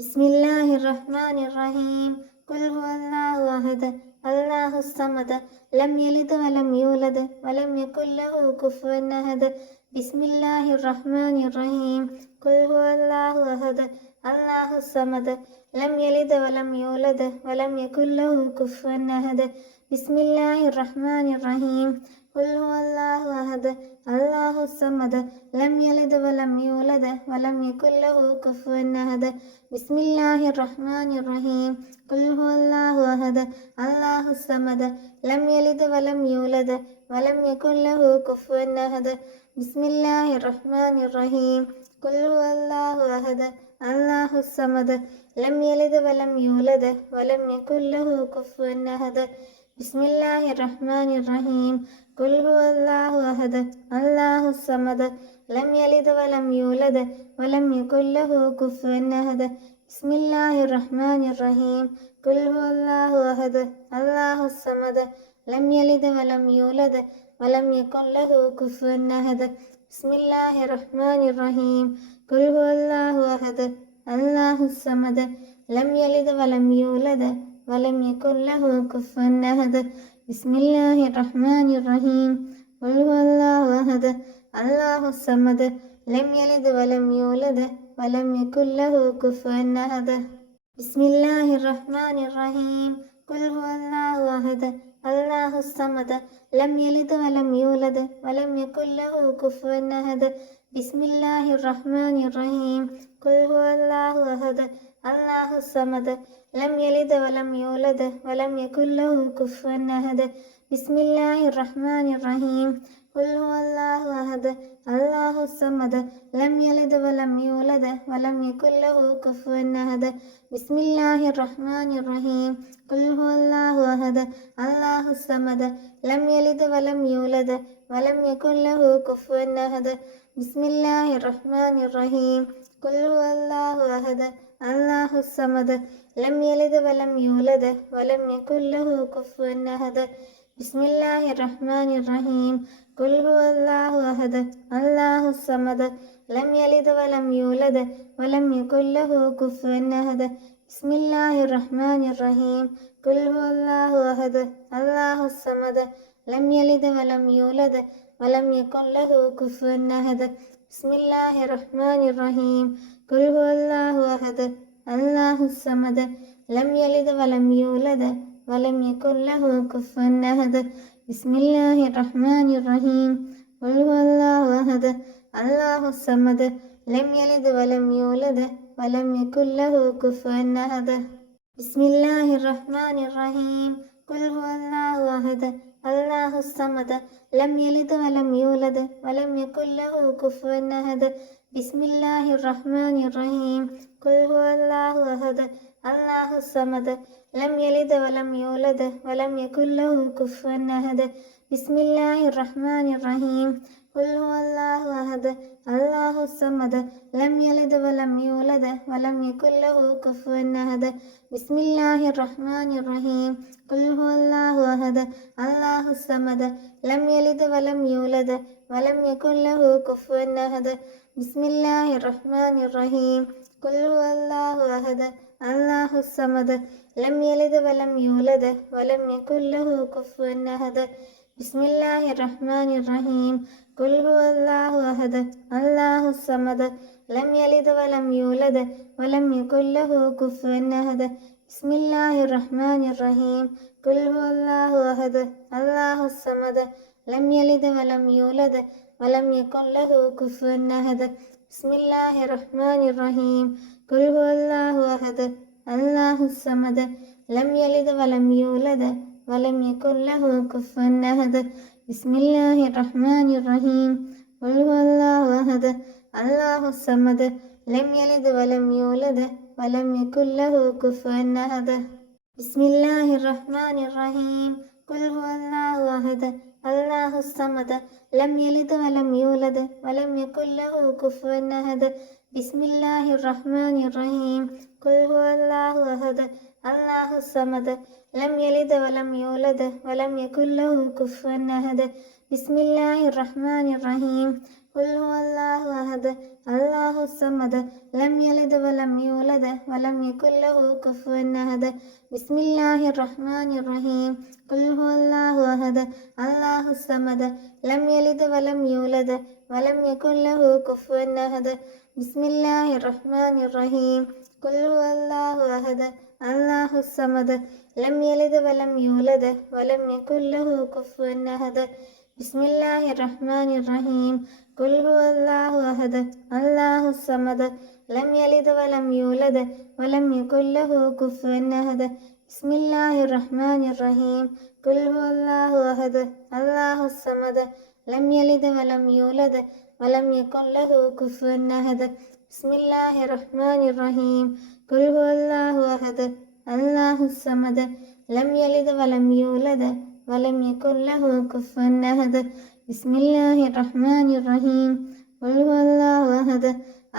ബിസ്മില്ലാഹിർ റഹ്മാനിർ റഹീം. ഖുൽ ഹുവല്ലാഹു അഹദ് അല്ലാഹുസ് സമദ് ലം യലിദ് വലം യൂലദ് വലം യകുൽ ലഹു കുഫുവൻ അഹദ്. ബിസ്മില്ലാഹിർ റഹ്മാനിർ റഹീം. ഖുൽ ഹുവല്ലാഹു അഹദ് അല്ലാഹുസ് സമദ് ലം യലിദ് വലം യൂലദ് വലം യകുൽ ലഹു കുഫുവൻ അഹദ്. ബിസ്മില്ലാഹിർ റഹ്മാനിർ റഹീം. ഖുൽ ഹുവല്ലാഹു അഹദ് അല്ലാഹുസ് സമദ് ലം യലിദ് വലം യൂലദ് വലം യകുൽ ലഹു കുഫുവൻ അഹദ്. ബിസ്മില്ലാഹിർ റഹ്മാനിർ റഹീം. ഖുൽ ഹുവല്ലാഹു അഹദ് അല്ലാഹുസ് സമദ് ലം യലിദ് വലം യൂലദ് വലം യകുൽ ലഹു കുഫുവൻ അഹദ്. ബിസ്മില്ലാഹിർ റഹ്മാനിർ റഹീം. ഖുൽ ഹുവല്ലാഹു അഹദ് അല്ലാഹുസ് സമദ് ലം യലിദ് വലം യൂലദ് വലം യകുൽ ലഹു കുഫുവൻ അഹദ്. ബിസ്മില്ലാഹിർ റഹ്മാനിർ റഹീം. ഖുൽ ഹുവല്ലാഹു അഹദ് അല്ലാഹുസ് സമദ് ലം യലിദ് വലം യൂലദ് വലം യകുൽ ലഹു കുഫുവൻ അഹദ്. ബിസ്മില്ലാഹിർ റഹ്മാനിർ റഹീം. ഖുൽ ഹുവല്ലാഹു അഹദ് അല്ലാഹുസ് സമദ് ലം യലിദ് വലം യൂലദ് വലം യകുൽ ലഹു കുഫുവൻ അഹദ്. ബിസ്മില്ലാഹിർ റഹ്മാനിർ റഹീം. ഖുൽ ഹുവല്ലാഹു അഹദ് അല്ലാഹുസ് സമദ് ലം യലിദ് വലം യൂലദ് വലം യകുൽ ലഹു കുഫുവൻ അഹദ്. ബിസ്മില്ലാഹിർ റഹ്മാനിർ റഹീം. ഖുൽ ഹുവല്ലാഹു അഹദ് അല്ലാഹുസ് സമദ് ലം യലിദ് വലം യൂലദ് വലം യകുൽ ലഹു കുഫുവൻ അഹദ്. ബിസ്മില്ലാഹിർ റഹ്മാനിർ റഹീം. ഖുൽ ഹുവല്ലാഹു അഹദ് അല്ലാഹുസ് സമദ് ലം യലിദ് വലം യൂലദ് വലം യകുൽ ലഹു കുഫുവൻ അഹദ്. ബിസ്മില്ലാഹിർ റഹ്മാനിർ റഹീം. ഖുൽ ഹുവല്ലാഹു അഹദ് അല്ലാഹുസ് സമദ് ലം യലിദ് വലം യൂലദ് വലം യകുൽ ലഹു കുഫുവൻ അഹദ്. ബിസ്മില്ലാഹിർ റഹ്മാനിർ റഹീം. ഖുൽ ഹുവല്ലാഹു അഹദ് അല്ലാഹുസ് സമദ് ലം യലിദ് വലം യൂലദ് വലം യകുൽ ലഹു കുഫുവൻ അഹദ്. ബിസ്മില്ലാഹിർ റഹ്മാനിർ റഹീം. ഖുൽ ഹുവല്ലാഹു അഹദ് അല്ലാഹുസ് സമദ് ലം യലിദ് വലം യൂലദ് വലം യകുൽ ലഹു കുഫുവൻ അഹദ്. ബിസ്മില്ലാഹിർ റഹ്മാനിർ റഹീം. ഖുൽ ഹുവല്ലാഹു അഹദ് അല്ലാഹുസ് സമദ് ലം യലിദ് വലം യൂലദ് വലം യകുൽ ലഹു കുഫുവൻ അഹദ്. ബിസ്മില്ലാഹിർ റഹ്മാനിർ റഹീം. ഖുൽ ഹുവല്ലാഹു അഹദ് അല്ലാഹുസ് സമദ് ലം യലിദ് വലം യൂലദ് വലം യകുൽ ലഹു കുഫുവൻ അഹദ്. ബിസ്മില്ലാഹിർ റഹ്മാനിർ റഹീം. ഖുൽ ഹുവല്ലാഹു അഹദ് അല്ലാഹുസ് സമദ് ലം യലിദ് വലം യൂലദ് വലം യകുൽ ലഹു കുഫുവൻ അഹദ്. ബിസ്മില്ലാഹിർ റഹ്മാനിർ റഹീം. ഖുൽ ഹുവല്ലാഹു അഹദ് അല്ലാഹുസ് സമദ് ലം യലിദ് വലം യൂലദ് വലം യകുൽ ലഹു കുഫുവൻ അഹദ്. ബിസ്മില്ലാഹിർ റഹ്മാനിർ റഹീം. ഖുൽ ഹുവല്ലാഹു അഹദ് അല്ലാഹുസ് സമദ് ലം യലിദ് വലം യൂലദ് വലം യകുൽ ലഹു കുഫുവൻ അഹദ്. ബിസ്മില്ലാഹിർ റഹ്മാനിർ റഹീം. ഖുൽ ഹുവല്ലാഹു അഹദ് അല്ലാഹുസ് സമദ് ലം യലിദ് വലം യൂലദ് വലം യകുൽ ലഹു കുഫുവൻ അഹദ്. ബിസ്മില്ലാഹിർ റഹ്മാനിർ റഹീം. ഖുൽ ഹുവല്ലാഹു അഹദ് അല്ലാഹുസ് സമദ് ലം യലിദ് വലം യൂലദ് വലം യകുൽ ലഹു കുഫുവൻ അഹദ്. ബിസ്മില്ലാഹിർ റഹ്മാനിർ റഹീം. ഖുൽ ഹുവല്ലാഹു അഹദ് അല്ലാഹുസ് സമദ് ലം യലിദ് വലം യൂലദ് വലം യകുൽ ലഹു കുഫുവൻ അഹദ്. ബിസ്മില്ലാഹിർ റഹ്മാനിർ റഹീം. ഖുൽ ഹുവല്ലാഹു അഹദ് അല്ലാഹുസ് സമദ് ലം യലിദ് വലം യൂലദ് വലം യകുൽ ലഹു കുഫുവൻ അഹദ്. ബിസ്മില്ലാഹിർ റഹ്മാനിർ റഹീം. ഖുൽ ഹുവല്ലാഹു അഹദ് അല്ലാഹുസ് സമദ് ലം യലിദ് വലം യൂലദ് വലം യകുൽ ലഹു കുഫുവൻ അഹദ്. ബിസ്മില്ലാഹിർ റഹ്മാനിർ റഹീം. ഖുൽ ഹുവല്ലാഹു അഹദ് അല്ലാഹുസ് സമദ് ലം യലിദ് വലം യൂലദ് വലം യകുൽ ലഹു കുഫുവൻ അഹദ്. ബിസ്മില്ലാഹിർ റഹ്മാനിർ റഹീം. ഖുൽ ഹുവല്ലാഹു അഹദ് അല്ലാഹുസ് സമദ് ലം യലിദ് വലം യൂലദ് വലം യകുൽ ലഹു കുഫുവൻ അഹദ്. ബിസ്മില്ലാഹിർ റഹ്മാനിർ റഹീം. ഖുൽ ഹുവല്ലാഹു അഹദ് അല്ലാഹുസ് സമദ് ലം യലിദ് വലം യൂലദ് വലം യകുൽ ലഹു കുഫുവൻ അഹദ്. ബിസ്മില്ലാഹിർ റഹ്മാനിർ റഹീം. ഖുൽ ഹുവല്ലാഹു അഹദ് അല്ലാഹുസ് സമദ് ലം യലിദ് വലം യൂലദ് വലം യകുൽ ലഹു കുഫുവൻ അഹദ്. ബിസ്മില്ലാഹിർ റഹ്മാനിർ റഹീം. ഖുൽ ഹുവല്ലാഹു അഹദ് അല്ലാഹുസ് സമദ് ലം യലിദ് വലം യൂലദ് വലം യകുൽ ലഹു കുഫുവൻ അഹദ്. ബിസ്മില്ലാഹിർ റഹ്മാനിർ റഹീം. ഖുൽ ഹുവല്ലാഹു അഹദ് അല്ലാഹുസ് സമദ് ലം യലിദ് വലം യൂലദ് വലം യകുൽ ലഹു കുഫുവൻ അഹദ്. ബിസ്മില്ലാഹിർ റഹ്മാനിർ റഹീം. قل هو الله أحد الله الصمد لم يلد ولم يولد ولم يكن له كفوا أحد بسم الله الرحمن الرحيم قل هو الله أحد الله الصمد لم يلد ولم يولد ولم يكن له كفوا أحد بسم الله الرحمن الرحيم قل هو الله أحد الله الصمد لم يلد ولم يولد ولم يكن له كفوا أحد بسم الله الرحمن الرحيم قل هو الله أحد الله الصمد لم يلد ولم يولد ولم يكن له كفوا أحد بسم الله الرحمن الرحيم قل هو الله أحد الله الصمد لم يلد ولم يولد ولم يكن له كفوا أحد بسم الله الرحمن الرحيم قل هو الله أحد الله الصمد لم يلد ولم يولد ولم يكن له كفوا أحد بسم الله الرحمن الرحيم قل هو الله أحد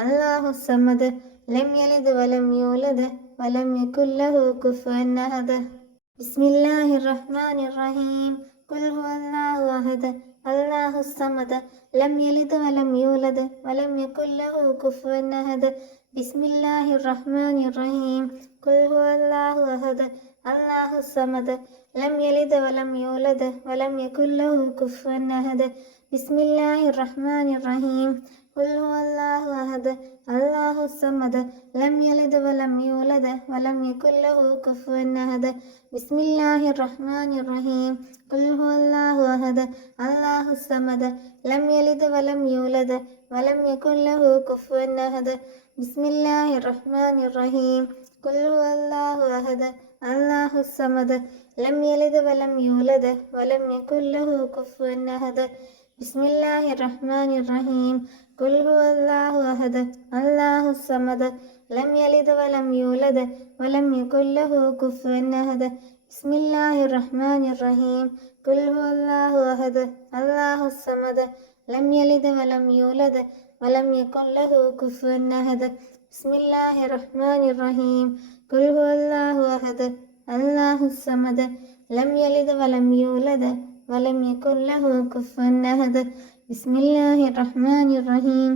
الله الصمد لم يلد ولم يولد ولم يكن له كفوا أحد بسم الله الرحمن الرحيم قل هو الله أحد الله الصمد لم يلد ولم يولد ولم يكن له كفوا أحد بسم الله الرحمن الرحيم قل هو الله أحد الله الصمد لم يلد ولم يولد ولم يكن له كفوا أحد بسم الله الرحمن الرحيم قل هو الله أحد الله الصمد لم يلد ولم يولد ولم يكن له كفوا أحد بسم الله الرحمن الرحيم قل هو الله أحد الله الصمد لم يلد ولم يولد ولم يكن له كفوا أحد بسم الله الرحمن الرحيم قل هو الله أحد الله الصمد لم يلد ولم يولد ولم يكن له كفوا أحد بسم الله الرحمن الرحيم قل هو الله أحد الله الصمد لم يلد ولم يولد ولم يكن له كفوا أحد بسم الله الرحمن الرحيم قل هو الله أحد الله الصمد لم يلد ولم يولد ولم يكن له كفوا أحد بسم الله الرحمن الرحيم قل هو الله أحد الله الصمد لم يلد ولم يولد ولم يكن له كفوا أحد بسم الله الرحمن الرحيم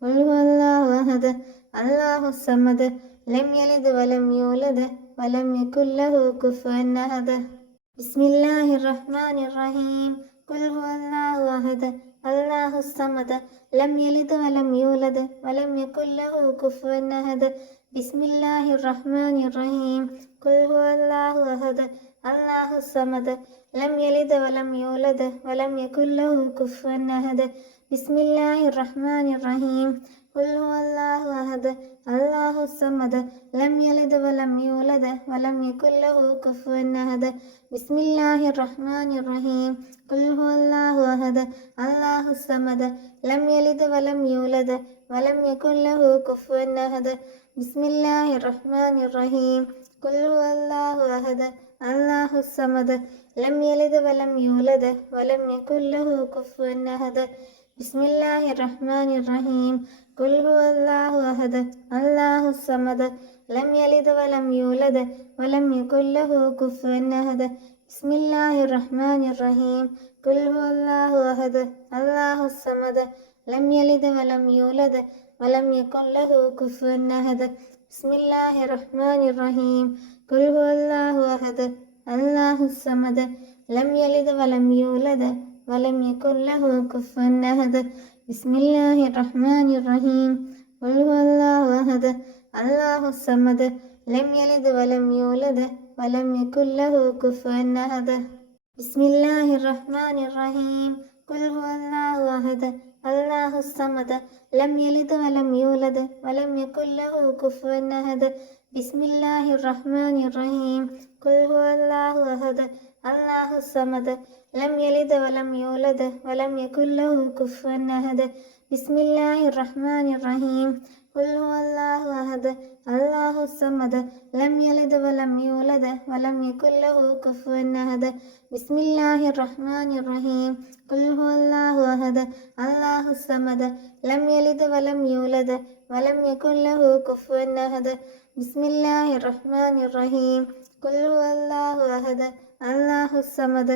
قل هو الله أحد الله الصمد لم يلد ولم يولد ولم يكن له كفوا أحد بسم الله الرحمن الرحيم قل هو الله أحد الله الصمد لم يلد ولم يولد ولم يكن له كفوا أحد بسم الله الرحمن الرحيم قل هو الله أحد الله الصمد لم يلد ولم يولد ولم يكن له كفوا أحد بسم الله الرحمن الرحيم قل هو الله أحد الله الصمد لم يلد ولم يولد ولم يكن له كفوا أحد بسم الله الرحمن الرحيم قل هو الله أحد الله الصمد لم يلد ولم يولد ولم يكن له كفوا أحد بسم الله الرحمن الرحيم قل هو الله أحد الله الصمد لم يلد ولم يولد ولم يكن له كفوا أحد بسم الله الرحمن الرحيم قل هو الله أحد الله الصمد لم يلد ولم يولد ولم يكن له كفوا أحد بسم الله الرحمن الرحيم قل هو الله أحد الله الصمد لم يلد ولم يولد ولم يكن له كفوا أحد بسم الله الرحمن الرحيم قل هو الله أحد الله الصمد لم يلد ولم يولد ولم يكن له كفوا أحد بسم الله الرحمن الرحيم قل هو الله أحد الله الصمد لم يلد ولم يولد ولم يكن له كفوا أحد بسم الله الرحمن الرحيم قل هو الله أحد الله الصمد لم يلد ولم يولد ولم يكن له كفوا أحد بسم الله الرحمن الرحيم قل هو الله أحد الله الصمد لم يلد ولم يولد ولم يكن له كفوا أحد بسم الله الرحمن الرحيم قل هو الله أحد الله الصمد لم يلد ولم يولد ولم يكن له كفوا أحد بسم الله الرحمن الرحيم قل هو الله أحد الله الصمد لم يلد ولم يولد ولم يكن له كفوا أحد بسم الله الرحمن الرحيم قل هو الله أحد الله الصمد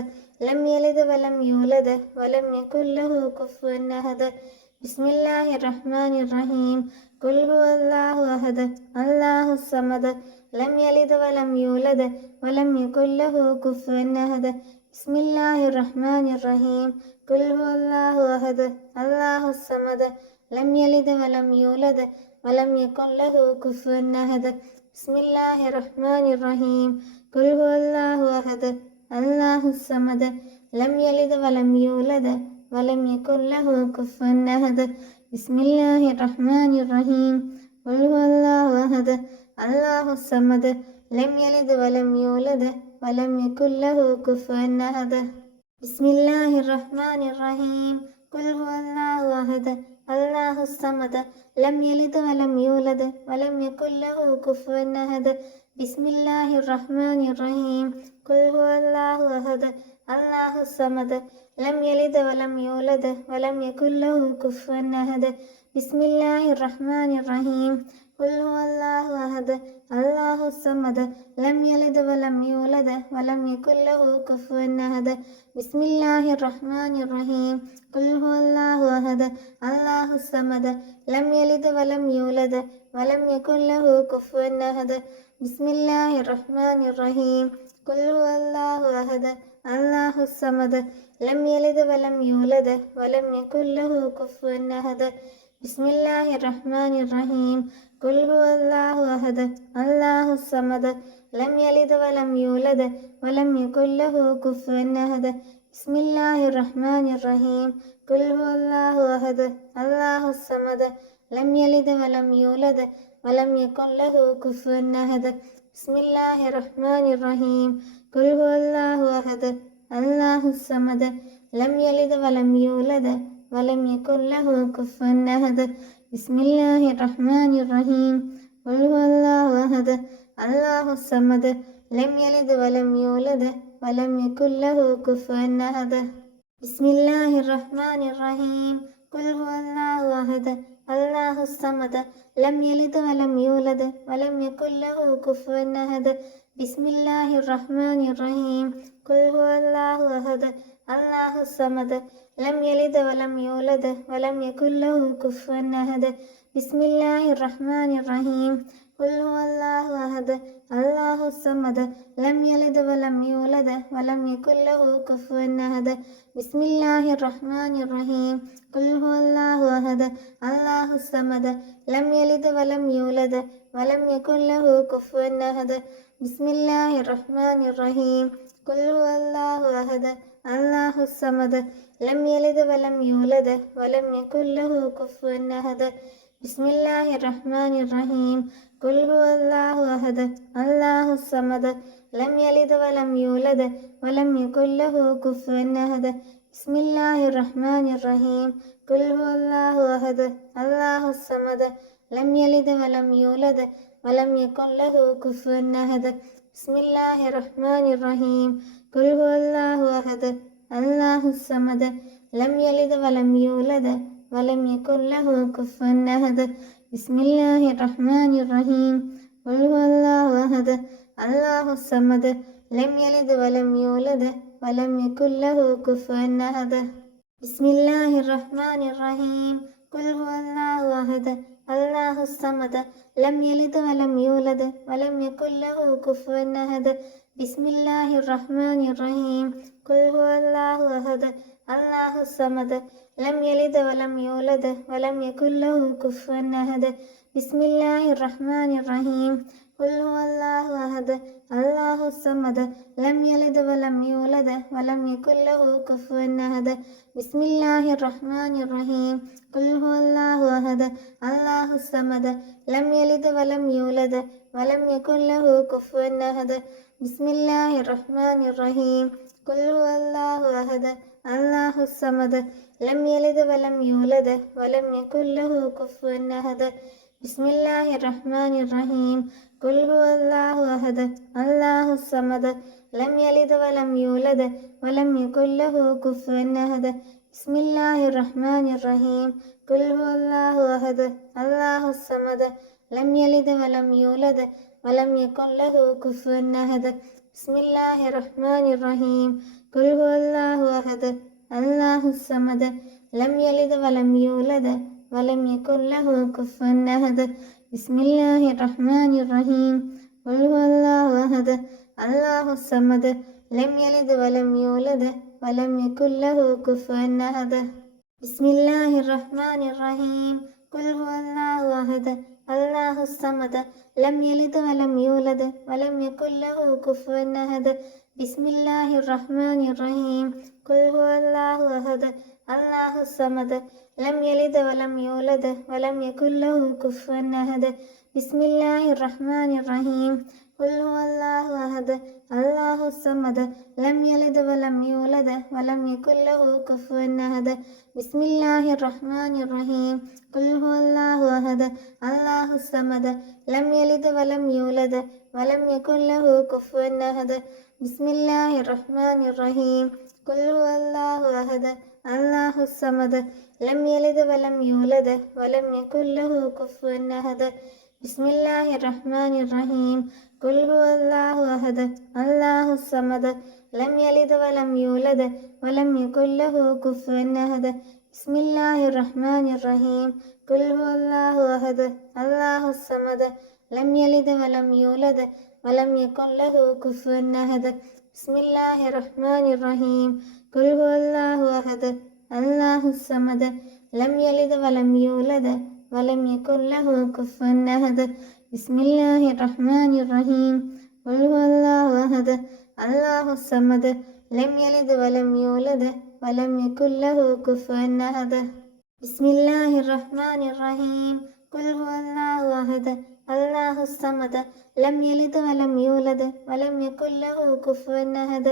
لم يلد ولم يولد ولم يكن له كفوا أحد ബിസ്മില്ലാഹിർ റഹ്മാനിർ റഹീം. ഖുൽ ഹുവല്ലാഹു അഹദ് അല്ലാഹുസ് സമദ് ലം യലിദ് വലം യൂലദ് വലം യകുൽ ലഹു കുഫുവൻ അഹദ്. ബിസ്മില്ലാഹിർ റഹ്മാനിർ റഹീം. ഖുൽ ഹുവല്ലാഹു അഹദ് അല്ലാഹുസ് സമദ് ലം യലിദ് വലം യൂലദ് വലം യകുൽ ലഹു കുഫുവൻ അഹദ്. ബിസ്മില്ലാഹിർ റഹ്മാനിർ റഹീം. ഖുൽ ഹുവല്ലാഹു അഹദ് അല്ലാഹുസ് സമദ് ലം യലിദ് വലം യൂലദ് വലം യകുൽ ലഹു കുഫുവൻ അഹദ്. ബിസ്മില്ലാഹിർ റഹ്മാനിർ റഹീം. ഖുൽ ഹുവല്ലാഹു അഹദ് അല്ലാഹുസ് സമദ് ലം യലിദ് വലം യൂലദ് വലം യകുൽ ലഹു കുഫുവൻ അഹദ്. ബിസ്മില്ലാഹിർ റഹ്മാനിർ റഹീം. ഖുൽ ഹുവല്ലാഹു അഹദ് അല്ലാഹുസ് സമദ് ലം യലിദ് വലം യൂലദ് വലം യകുൽ ലഹു കുഫുവൻ അഹദ്. ബിസ്മില്ലാഹിർ റഹ്മാനിർ റഹീം. ഖുൽ ഹുവല്ലാഹു അഹദ് അല്ലാഹുസ് സമദ് ലം യലിദ് വലം യൂലദ് വലം യകുൽ ലഹു കുഫുവൻ അഹദ്. ബിസ്മില്ലാഹിർ റഹ്മാനിർ റഹീം. ഖുൽ ഹുവല്ലാഹു അഹദ് അല്ലാഹുസ് സമദ് ലം യലിദ് വലം യൂലദ് വലം യകുൽ ലഹു കുഫുവൻ അഹദ്. ബിസ്മില്ലാഹിർ റഹ്മാനിർ റഹീം. ഖുൽ ഹുവല്ലാഹു അഹദ് അല്ലാഹുസ് സമദ് ലം യലിദ് വലം യൂലദ് വലം യകുൽ ലഹു കുഫുവൻ അഹദ്. ബിസ്മില്ലാഹിർ റഹ്മാനിർ റഹീം. ഖുൽ ഹുവല്ലാഹു അഹദ് അല്ലാഹുസ് സമദ് ലം യലിദ് വലം യൂലദ് വലം യകുൽ ലഹു കുഫുവൻ അഹദ്. ബിസ്മില്ലാഹിർ റഹ്മാനിർ റഹീം. ഖുൽ ഹുവല്ലാഹു അഹദ് അല്ലാഹുസ് സമദ് ലം യലിദ് വലം യൂലദ് വലം യകുൽ ലഹു കുഫുവൻ അഹദ്. ബിസ്മില്ലാഹിർ റഹ്മാനിർ റഹീം. ഖുൽ ഹുവല്ലാഹു അഹദ് അല്ലാഹുസ് സമദ് ലം യലിദ് വലം യൂലദ് വലം യകുൽ ലഹു കുഫുവൻ അഹദ്. ബിസ്മില്ലാഹിർ റഹ്മാനിർ റഹീം. ഖുൽ ഹുവല്ലാഹു അഹദ് അല്ലാഹുസ് സമദ് ലം യലിദ് വലം യൂലദ് വലം യകുൽ ലഹു കുഫുവൻ അഹദ്. ബിസ്മില്ലാഹിർ റഹ്മാനിർ റഹീം. ഖുൽ ഹുവല്ലാഹു അഹദ് അല്ലാഹുസ് സമദ് ലം യലിദ് വലം യൂലദ് വലം യകുൽ ലഹു കുഫുവൻ അഹദ്. ബിസ്മില്ലാഹിർ റഹ്മാനിർ റഹീം. ഖുൽ ഹുവല്ലാഹു അഹദ് അല്ലാഹുസ് സമദ് ലം യലിദ് വലം യൂലദ് വലം യകുൽ ലഹു കുഫുവൻ അഹദ്. ബിസ്മില്ലാഹിർ റഹ്മാനിർ റഹീം. ഖുൽ ഹുവല്ലാഹു അഹദ് അല്ലാഹുസ് സമദ് ലം യലിദ് വലം യൂലദ് വലം യകുൽ ലഹു കുഫുവൻ അഹദ്. ബിസ്മില്ലാഹിർ റഹ്മാനിർ റഹീം. ഖുൽ ഹുവല്ലാഹു അഹദ് അല്ലാഹുസ് സമദ് ലം യലിദ് വലം യൂലദ് വലം യകുൽ ലഹു കുഫുവൻ അഹദ്. ബിസ്മില്ലാഹിർ റഹ്മാനിർ റഹീം. ഖുൽ ഹുവല്ലാഹു അഹദ് അല്ലാഹുസ് സമദ് ലം യലിദ് വലം യൂലദ് വലം യകുൽ ലഹു കുഫുവൻ അഹദ്. ബിസ്മില്ലാഹിർ റഹ്മാനിർ റഹീം. ഖുൽ ഹുവല്ലാഹു അഹദ് അല്ലാഹുസ് സമദ് ലം യലിദ് വലം യൂലദ് വലം യകുൽ ലഹു കുഫുവൻ അഹദ്. ബിസ്മില്ലാഹിർ റഹ്മാനിർ റഹീം. ഖുൽ ഹുവല്ലാഹു അഹദ് അല്ലാഹുസ് സമദ് ലം യലിദ് വലം യൂലദ് വലം യകുൽ ലഹു കുഫുവൻ അഹദ്. ബിസ്മില്ലാഹിർ റഹ്മാനിർ റഹീം. ഖുൽ ഹുവല്ലാഹു അഹദ് അല്ലാഹുസ് സമദ് ലം യലിദ് വലം യൂലദ് വലം യകുൽ ലഹു കുഫുവൻ അഹദ്. ബിസ്മില്ലാഹിർ റഹ്മാനിർ റഹീം. ഖുൽ ഹുവല്ലാഹു അഹദ് അല്ലാഹുസ് സമദ് ലം യലിദ് വലം യൂലദ് വലം യകുൽ ലഹു കുഫുവൻ അഹദ്. ബിസ്മില്ലാഹിർ റഹ്മാനിർ റഹീം. ഖുൽ ഹുവല്ലാഹു അഹദ് അല്ലാഹുസ് സമദ് ലം യലിദ് വലം യൂലദ് വലം യകുൽ ലഹു കുഫുവൻ അഹദ്. ബിസ്മില്ലാഹിർ റഹ്മാനിർ റഹീം. ഖുൽ ഹുവല്ലാഹു അഹദ് അല്ലാഹുസ് സമദ് ലം യലിദ് വലം യൂലദ് വലം യകുൽ ലഹു കുഫുവൻ അഹദ്. ബിസ്മില്ലാഹിർ റഹ്മാനിർ റഹീം. ഖുൽ ഹുവല്ലാഹു അഹദ് അല്ലാഹുസ് സമദ് ലം യലിദ് വലം യൂലദ് വലം യകുൽ ലഹു കുഫുവൻ അഹദ്. ബിസ്മില്ലാഹിർ റഹ്മാനിർ റഹീം. ഖുൽ ഹുവല്ലാഹു അഹദ് അല്ലാഹുസ് സമദ് ലം യലിദ് വലം യൂലദ് വലം യകുൽ ലഹു കുഫുവൻ അഹദ്. ബിസ്മില്ലാഹിർ റഹ്മാനിർ റഹീം. ഖുൽ ഹുവല്ലാഹു അഹദ് അല്ലാഹുസ് സമദ് ലം യലിദ് വലം യൂലദ് വലം യകുൽ ലഹു കുഫുവൻ അഹദ്. ബിസ്മില്ലാഹിർ റഹ്മാനിർ റഹീം. ഖുൽ ഹുവല്ലാഹു അഹദ് അല്ലാഹുസ് സമദ് ലം യലിദ് വലം യൂലദ് വലം യകുൽ ലഹു കുഫുവൻ അഹദ്. ബിസ്മില്ലാഹിർ റഹ്മാനിർ റഹീം. ഖുൽ ഹുവല്ലാഹു അഹദ് അല്ലാഹുസ് സമദ് ലം യലിദ് വലം യൂലദ് വലം യകുൽ ലഹു കുഫുവൻ അഹദ്. ബിസ്മില്ലാഹിർ റഹ്മാനിർ റഹീം. ഖുൽ ഹുവല്ലാഹു അഹദ് അല്ലാഹുസ് സമദ് ലം യലിദ് വലം യൂലദ് വലം യകുൽ ലഹു കുഫുവൻ അഹദ്. ബിസ്മില്ലാഹിർ റഹ്മാനിർ റഹീം. ഖുൽ ഹുവല്ലാഹു അഹദ് അല്ലാഹുസ് സമദ് لم يلد ولم يولد ولم يكن له كفوا أحد بسم الله الرحمن الرحيم قل هو الله أحد الله الصمد لم يلد ولم يولد ولم يكن له كفوا أحد بسم الله الرحمن الرحيم قل هو الله أحد الله الصمد لم يلد ولم يولد ولم يكن له كفوا أحد بسم الله الرحمن الرحيم قل هو الله أحد الله الصمد لم يلد ولم يولد ولم يكن له كفوا أحد بسم الله الرحمن الرحيم قل هو الله أحد الله الصمد لم يلد ولم يولد ولم يكن له كفوا أحد بسم الله الرحمن الرحيم قل هو الله أحد الله الصمد لم يلد ولم يولد ولم يكن له كفوا أحد بسم الله الرحمن الرحيم قل هو الله أحد الله الصمد لم يلد ولم يولد ولم يكن له كفوا أحد بسم الله الرحمن الرحيم قل هو الله أحد الله الصمد لم يلد ولم يولد ولم يكن له كفوا أحد بسم الله الرحمن الرحيم قل هو الله أحد الله الصمد لم يلد ولم يولد ولم يكن له كفوا أحد بسم الله الرحمن الرحيم قل هو الله أحد الله الصمد لم يلد ولم يولد ولم يكن له كفوا أحد بسم الله الرحمن الرحيم قل هو الله أحد الله الصمد لم يلد ولم يولد ولم يكن له كفوا أحد بسم الله الرحمن الرحيم قل هو الله أحد الله الصمد لم يلد ولم يولد ولم يكن له كفوا أحد